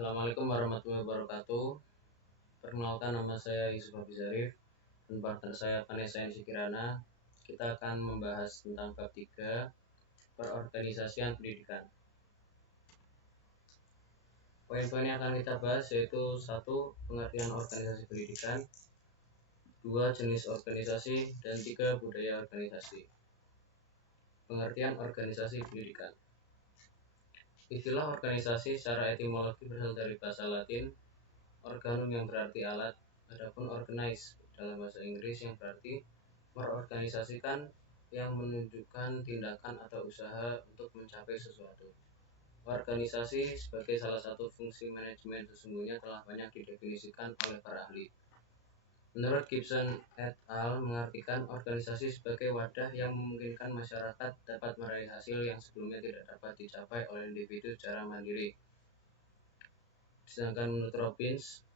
Assalamualaikum warahmatullahi wabarakatuh. Perkenalkan, nama saya Yusuf Habib Zarif dan partner saya Vanessa Kirana. Kita akan membahas tentang bab 3, perorganisasian pendidikan. Poin-poin yang akan kita bahas yaitu 1. Pengertian organisasi pendidikan, 2. Jenis organisasi, dan 3. Budaya organisasi. Pengertian organisasi pendidikan. Istilah organisasi secara etimologi berasal dari bahasa Latin organum yang berarti alat, adapun organize dalam bahasa Inggris yang berarti merorganisasikan, yang menunjukkan tindakan atau usaha untuk mencapai sesuatu. Organisasi sebagai salah satu fungsi manajemen sesungguhnya telah banyak didefinisikan oleh para ahli. Menurut Gibson et al. Mengartikan organisasi sebagai wadah yang memungkinkan masyarakat dapat meraih hasil yang sebelumnya tidak dapat dicapai oleh individu secara mandiri. Sedangkan menurut Robbins,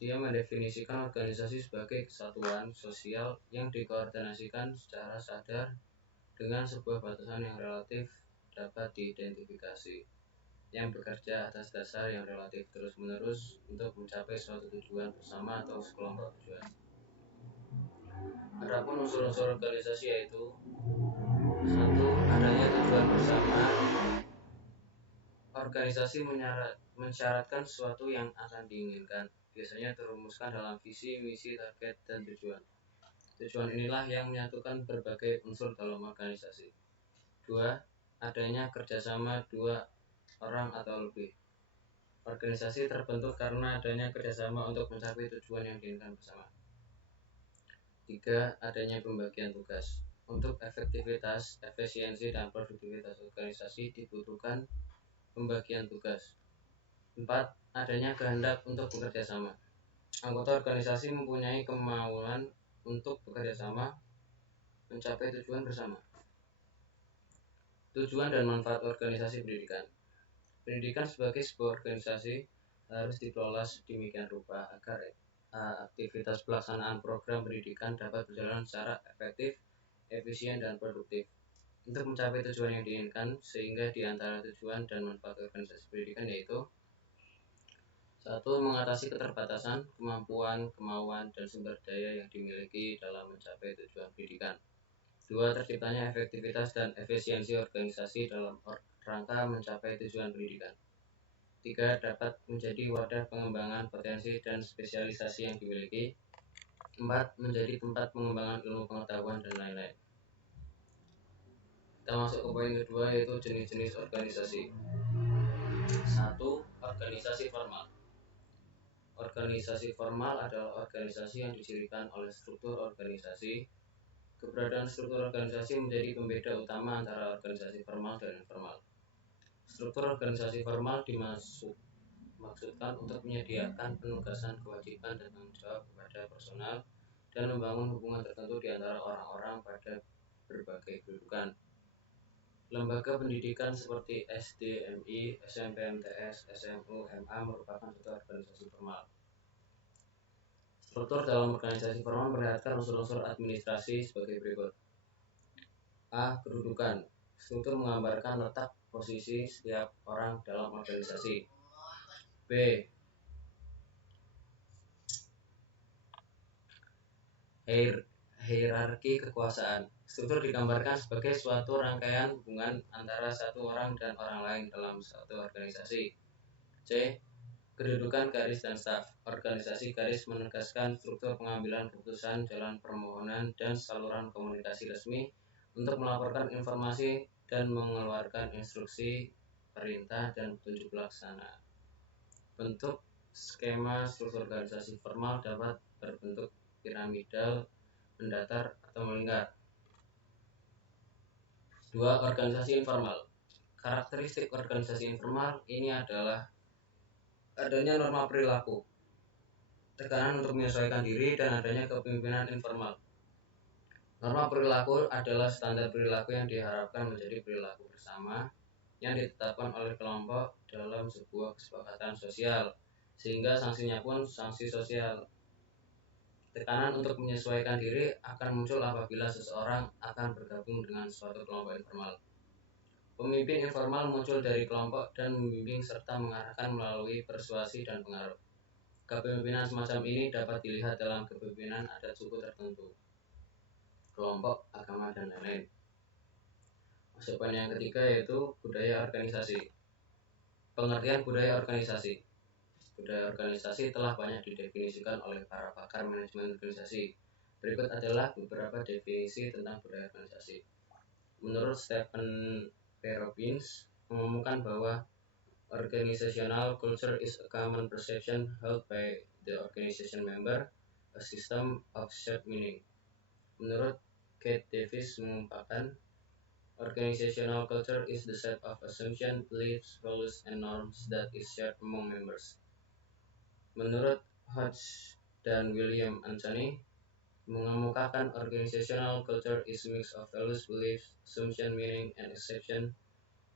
dia mendefinisikan organisasi sebagai kesatuan sosial yang dikoordinasikan secara sadar dengan sebuah batasan yang relatif dapat diidentifikasi, yang bekerja atas dasar yang relatif terus-menerus untuk mencapai suatu tujuan bersama atau sekelompok tujuan. Adapun unsur-unsur organisasi yaitu 1. Adanya tujuan bersama. Organisasi mensyaratkan sesuatu yang akan diinginkan, biasanya terumuskan dalam visi, misi, target, dan tujuan. Tujuan inilah yang menyatukan berbagai unsur dalam organisasi. 2. Adanya kerjasama dua orang atau lebih. Organisasi terbentuk karena adanya kerjasama untuk mencapai tujuan yang diinginkan bersama. 3. Adanya pembagian tugas. Untuk efektivitas, efisiensi, dan produktivitas organisasi dibutuhkan pembagian tugas. 4. Adanya kehendak untuk bekerja sama. Anggota organisasi mempunyai kemauan untuk bekerja sama mencapai tujuan bersama. Tujuan dan manfaat organisasi pendidikan. Pendidikan sebagai sebuah organisasi harus dikelola sedemikian rupa agar aktivitas pelaksanaan program pendidikan dapat berjalan secara efektif, efisien, dan produktif untuk mencapai tujuan yang diinginkan, sehingga di antara tujuan dan manfaat organisasi pendidikan yaitu 1. Mengatasi keterbatasan, kemampuan, kemauan, dan sumber daya yang dimiliki dalam mencapai tujuan pendidikan. 2. Terciptanya efektivitas dan efisiensi organisasi dalam rangka mencapai tujuan pendidikan. 3. Dapat menjadi wadah pengembangan potensi dan spesialisasi yang dimiliki. 4. Menjadi tempat pengembangan ilmu pengetahuan dan lain-lain. Kita masuk ke poin kedua, yaitu jenis-jenis organisasi. 1. Organisasi formal. Organisasi formal adalah organisasi yang dicirikan oleh struktur organisasi. Keberadaan struktur organisasi menjadi pembeda utama antara organisasi formal dan informal. Struktur organisasi formal dimaksudkan untuk menyediakan penugasan, kewajiban, dan tanggung jawab kepada personal dan membangun hubungan tertentu di antara orang-orang pada berbagai kedudukan. Lembaga pendidikan seperti SD, MI, SMP, MTS, SMU, MA merupakan suatu organisasi formal. Struktur dalam organisasi formal memperlihatkan unsur-unsur administrasi sebagai berikut. A. Kedudukan. Struktur menggambarkan letak posisi setiap orang dalam organisasi. B. Hierarki kekuasaan. Struktur digambarkan sebagai suatu rangkaian hubungan antara satu orang dan orang lain dalam suatu organisasi. C. Kedudukan garis dan staf. Organisasi garis menegaskan struktur pengambilan keputusan, jalan permohonan, dan saluran komunikasi resmi untuk melaporkan informasi dan mengeluarkan instruksi, perintah, dan petunjuk pelaksana. Bentuk skema struktur organisasi formal dapat berbentuk piramidal, mendatar, atau melingkar. 2. Organisasi informal. Karakteristik organisasi informal ini adalah adanya norma perilaku, tekanan untuk menyesuaikan diri, dan adanya kepemimpinan informal. Norma perilaku adalah standar perilaku yang diharapkan menjadi perilaku bersama yang ditetapkan oleh kelompok dalam sebuah kesepakatan sosial, sehingga sanksinya pun sanksi sosial. Tekanan untuk menyesuaikan diri akan muncul apabila seseorang akan bergabung dengan suatu kelompok informal. Pemimpin informal muncul dari kelompok dan membimbing serta mengarahkan melalui persuasi dan pengaruh. Kepemimpinan semacam ini dapat dilihat dalam kepemimpinan adat suku tertentu, kelompok, agama, dan lain-lain. Masuk poin yang ketiga yaitu budaya organisasi. Pengertian budaya organisasi. Budaya organisasi telah banyak didefinisikan oleh para pakar manajemen organisasi. Berikut adalah beberapa definisi tentang budaya organisasi. Menurut Stephen P. Robbins, mengumumkan bahwa organizational culture is a common perception held by the organization member, a system of shared meaning. Menurut Kate Davis mengungkapkan, organizational culture is the set of assumptions, beliefs, values, and norms that is shared among members. Menurut Hodge dan William Anthony, mengemukakan organizational culture is a mix of values, beliefs, assumption, meaning, and exception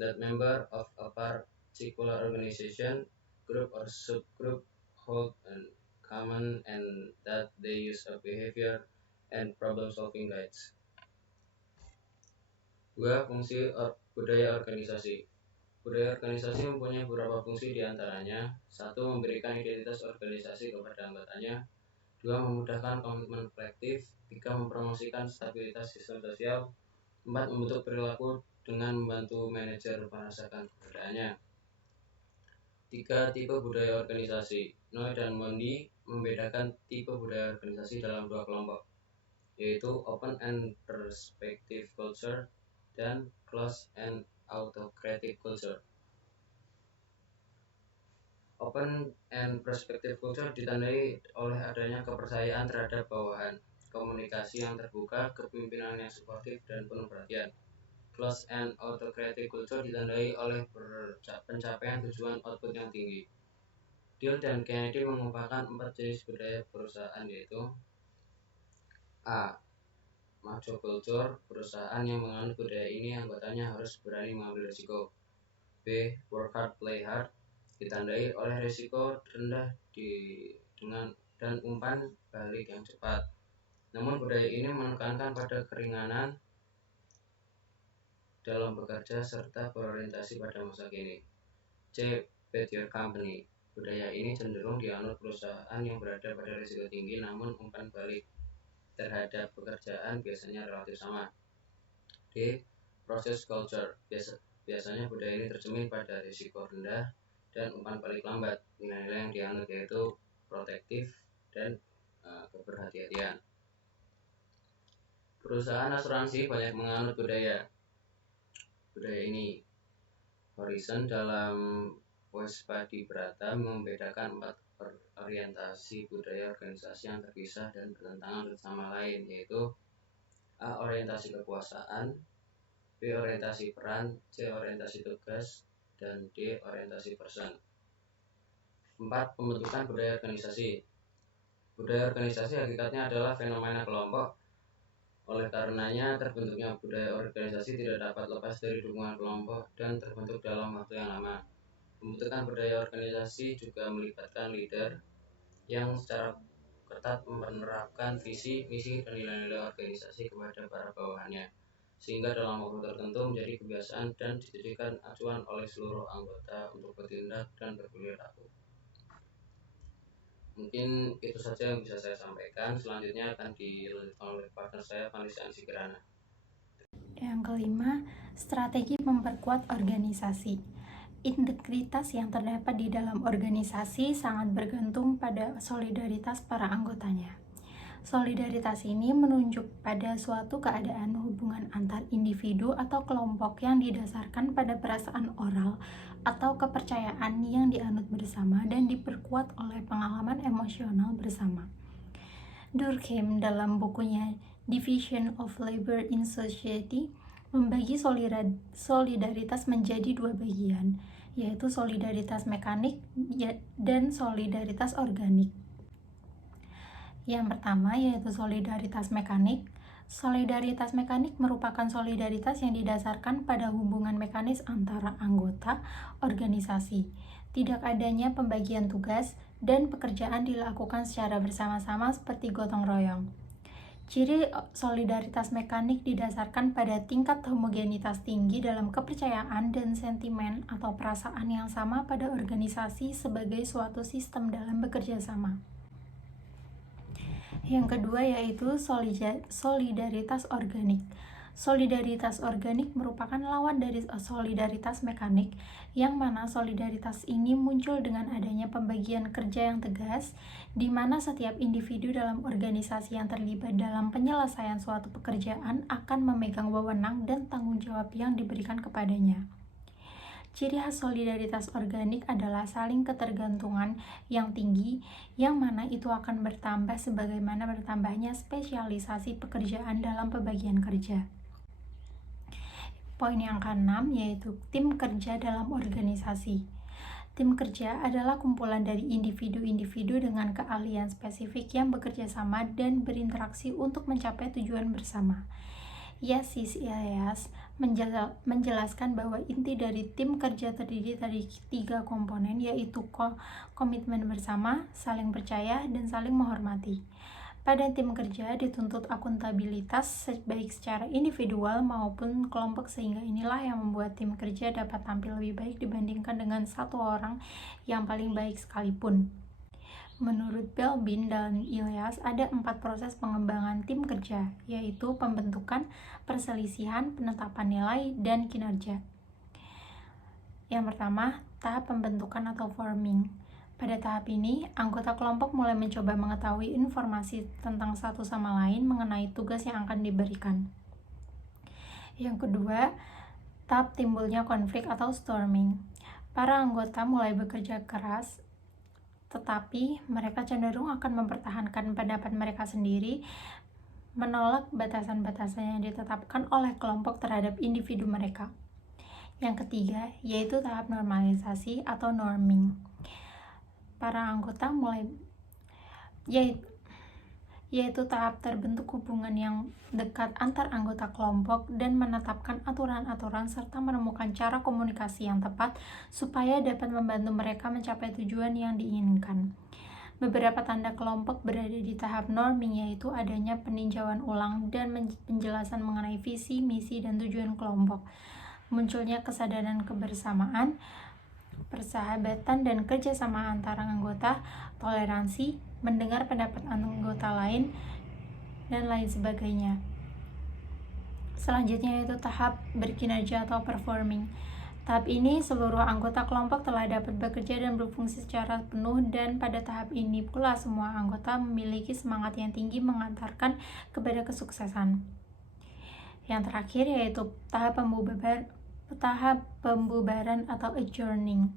that member of a particular organization, group, or subgroup hold in common and that they use a behavior and problem-solving guides. 2. Fungsi budaya organisasi. Budaya organisasi mempunyai beberapa fungsi diantaranya: 1. Memberikan identitas organisasi kepada anggotanya. 2. Memudahkan komitmen kolektif. 3. Mempromosikan stabilitas sistem sosial. 4. Membentuk perilaku dengan membantu manajer merasakan keberadaannya. 3. Tipe budaya organisasi. Noy dan Mondi membedakan tipe budaya organisasi dalam dua kelompok, yaitu open and perspective culture dan closed and autocratic culture. Open and perspective culture ditandai oleh adanya kepercayaan terhadap bawahan, komunikasi yang terbuka, kepemimpinan yang suportif, dan penuh perhatian. Closed and autocratic culture ditandai oleh pencapaian tujuan output yang tinggi. Deal dan Kennedy mengumpulkan 4 jenis budaya perusahaan, yaitu A. Macho culture, perusahaan yang menganut budaya ini anggotanya harus berani mengambil risiko. B. Work hard, play hard, ditandai oleh risiko rendah dan umpan balik yang cepat. Namun budaya ini menekankan pada keringanan dalam bekerja serta berorientasi pada masa kini. C. Bet your company, budaya ini cenderung dianut perusahaan yang berada pada risiko tinggi namun umpan balik terhadap pekerjaan biasanya relatif sama. D. Process culture, biasanya budaya ini tercermin pada risiko rendah dan umpan balik lambat. Nilai-nilai yang dianut yaitu protektif dan keberhati-hatian. Perusahaan asuransi banyak menganut budaya ini. Horizon dalam Westpadibrata membedakan 4 orientasi budaya organisasi yang terpisah dan bertentangan bersama lain, yaitu A. Orientasi kekuasaan, B. Orientasi peran, C. Orientasi tugas, dan D. Orientasi person. 4. Pembentukan budaya organisasi. Budaya organisasi hakikatnya adalah fenomena kelompok. Oleh karenanya, terbentuknya budaya organisasi tidak dapat lepas dari dukungan kelompok dan terbentuk dalam waktu yang lama. Pembentukan budaya organisasi juga melibatkan leader yang secara ketat menerapkan visi, misi, dan nilai-nilai organisasi kepada para bawahannya, sehingga dalam waktu tertentu menjadi kebiasaan dan dijadikan acuan oleh seluruh anggota untuk bertindak dan berperilaku. Mungkin itu saja yang bisa saya sampaikan. Selanjutnya akan dilanjutkan oleh partner saya, Vanessa Ansigrana. Yang kelima, strategi memperkuat organisasi. Integritas yang terdapat di dalam organisasi sangat bergantung pada solidaritas para anggotanya. Solidaritas ini menunjuk pada suatu keadaan hubungan antar individu atau kelompok yang didasarkan pada perasaan oral atau kepercayaan yang dianut bersama dan diperkuat oleh pengalaman emosional bersama. Durkheim dalam bukunya Division of Labor in Society membagi solidaritas menjadi 2 bagian, yaitu solidaritas mekanik dan solidaritas organik. Yang pertama yaitu solidaritas mekanik. Solidaritas mekanik merupakan solidaritas yang didasarkan pada hubungan mekanis antara anggota organisasi. Tidak adanya pembagian tugas dan pekerjaan dilakukan secara bersama-sama seperti gotong royong. Ciri solidaritas mekanik didasarkan pada tingkat homogenitas tinggi dalam kepercayaan dan sentimen atau perasaan yang sama pada organisasi sebagai suatu sistem dalam bekerja sama. Yang kedua yaitu solidaritas organik. Solidaritas organik merupakan lawan dari solidaritas mekanik, yang mana solidaritas ini muncul dengan adanya pembagian kerja yang tegas, di mana setiap individu dalam organisasi yang terlibat dalam penyelesaian suatu pekerjaan akan memegang wewenang dan tanggung jawab yang diberikan kepadanya. Ciri khas solidaritas organik adalah saling ketergantungan yang tinggi, yang mana itu akan bertambah sebagaimana bertambahnya spesialisasi pekerjaan dalam pembagian kerja. Poin yang keenam yaitu tim kerja dalam organisasi. Tim kerja adalah kumpulan dari individu-individu dengan keahlian spesifik yang bekerja sama dan berinteraksi untuk mencapai tujuan bersama. Yasis Ilyas menjelaskan bahwa inti dari tim kerja terdiri dari 3 komponen, yaitu komitmen bersama, saling percaya, dan saling menghormati. Pada tim kerja dituntut akuntabilitas baik secara individual maupun kelompok, sehingga inilah yang membuat tim kerja dapat tampil lebih baik dibandingkan dengan satu orang yang paling baik sekalipun. Menurut Belbin dan Ilyas, ada 4 proses pengembangan tim kerja, yaitu pembentukan, perselisihan, penetapan nilai, dan kinerja. Yang pertama, tahap pembentukan atau forming. Pada tahap ini, anggota kelompok mulai mencoba mengetahui informasi tentang satu sama lain mengenai tugas yang akan diberikan. Yang kedua, tahap timbulnya konflik atau storming. Para anggota mulai bekerja keras, tetapi mereka cenderung akan mempertahankan pendapat mereka sendiri, menolak batasan-batasan yang ditetapkan oleh kelompok terhadap individu mereka. Yang ketiga, yaitu tahap normalisasi atau norming. Para anggota mulai yaitu tahap terbentuk hubungan yang dekat antar anggota kelompok dan menetapkan aturan-aturan serta menemukan cara komunikasi yang tepat supaya dapat membantu mereka mencapai tujuan yang diinginkan. Beberapa tanda kelompok berada di tahap norming, yaitu adanya peninjauan ulang dan penjelasan mengenai visi, misi, dan tujuan kelompok, munculnya kesadaran kebersamaan, persahabatan dan kerjasama antara anggota, toleransi, mendengar pendapat anggota lain, dan lain sebagainya. Selanjutnya yaitu tahap berkinerja atau performing. Tahap ini seluruh anggota kelompok telah dapat bekerja dan berfungsi secara penuh, dan pada tahap ini pula semua anggota memiliki semangat yang tinggi mengantarkan kepada kesuksesan. Yang terakhir yaitu tahap pembubaran atau adjourning.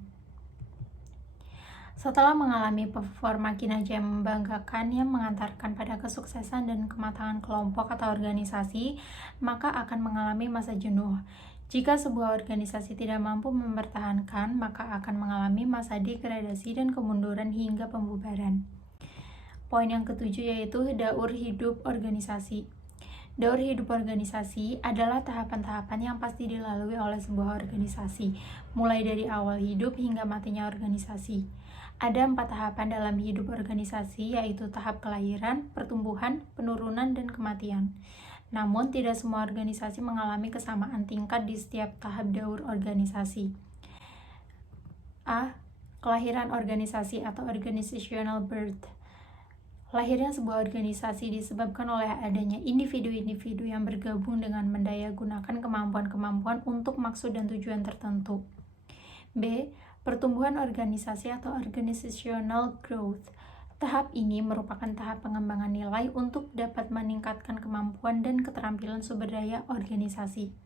Setelah mengalami performa kinerja yang membanggakan yang mengantarkan pada kesuksesan dan kematangan kelompok atau organisasi, maka akan mengalami masa jenuh. Jika sebuah organisasi tidak mampu mempertahankan, maka akan mengalami masa degradasi dan kemunduran hingga pembubaran. Poin yang ketujuh yaitu daur hidup organisasi. Daur hidup organisasi adalah tahapan-tahapan yang pasti dilalui oleh sebuah organisasi, mulai dari awal hidup hingga matinya organisasi. Ada 4 tahapan dalam hidup organisasi, yaitu tahap kelahiran, pertumbuhan, penurunan, dan kematian. Namun, tidak semua organisasi mengalami kesamaan tingkat di setiap tahap daur organisasi. A. Kelahiran organisasi atau organizational birth. Lahirnya sebuah organisasi disebabkan oleh adanya individu-individu yang bergabung dengan mendaya gunakan kemampuan-kemampuan untuk maksud dan tujuan tertentu. B. Pertumbuhan organisasi atau organizational growth. Tahap ini merupakan tahap pengembangan nilai untuk dapat meningkatkan kemampuan dan keterampilan sumber daya organisasi.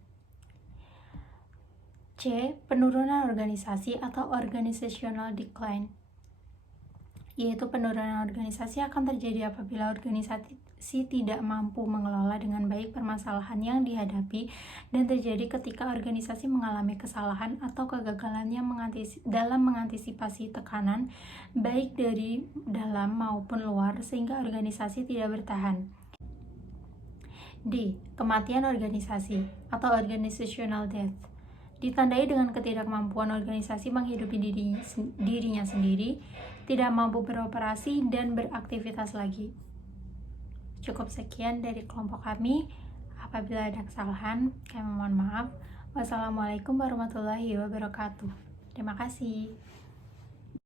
C. Penurunan organisasi atau organizational decline. Yaitu penurunan organisasi akan terjadi apabila organisasi tidak mampu mengelola dengan baik permasalahan yang dihadapi, dan terjadi ketika organisasi mengalami kesalahan atau kegagalan yang dalam mengantisipasi tekanan baik dari dalam maupun luar, sehingga organisasi tidak bertahan. D. Kematian organisasi atau organizational death. Ditandai dengan ketidakmampuan organisasi menghidupi dirinya sendiri, tidak mampu beroperasi dan beraktivitas lagi. Cukup sekian dari kelompok kami. Apabila ada kesalahan, kami mohon maaf. Wassalamualaikum warahmatullahi wabarakatuh. Terima kasih.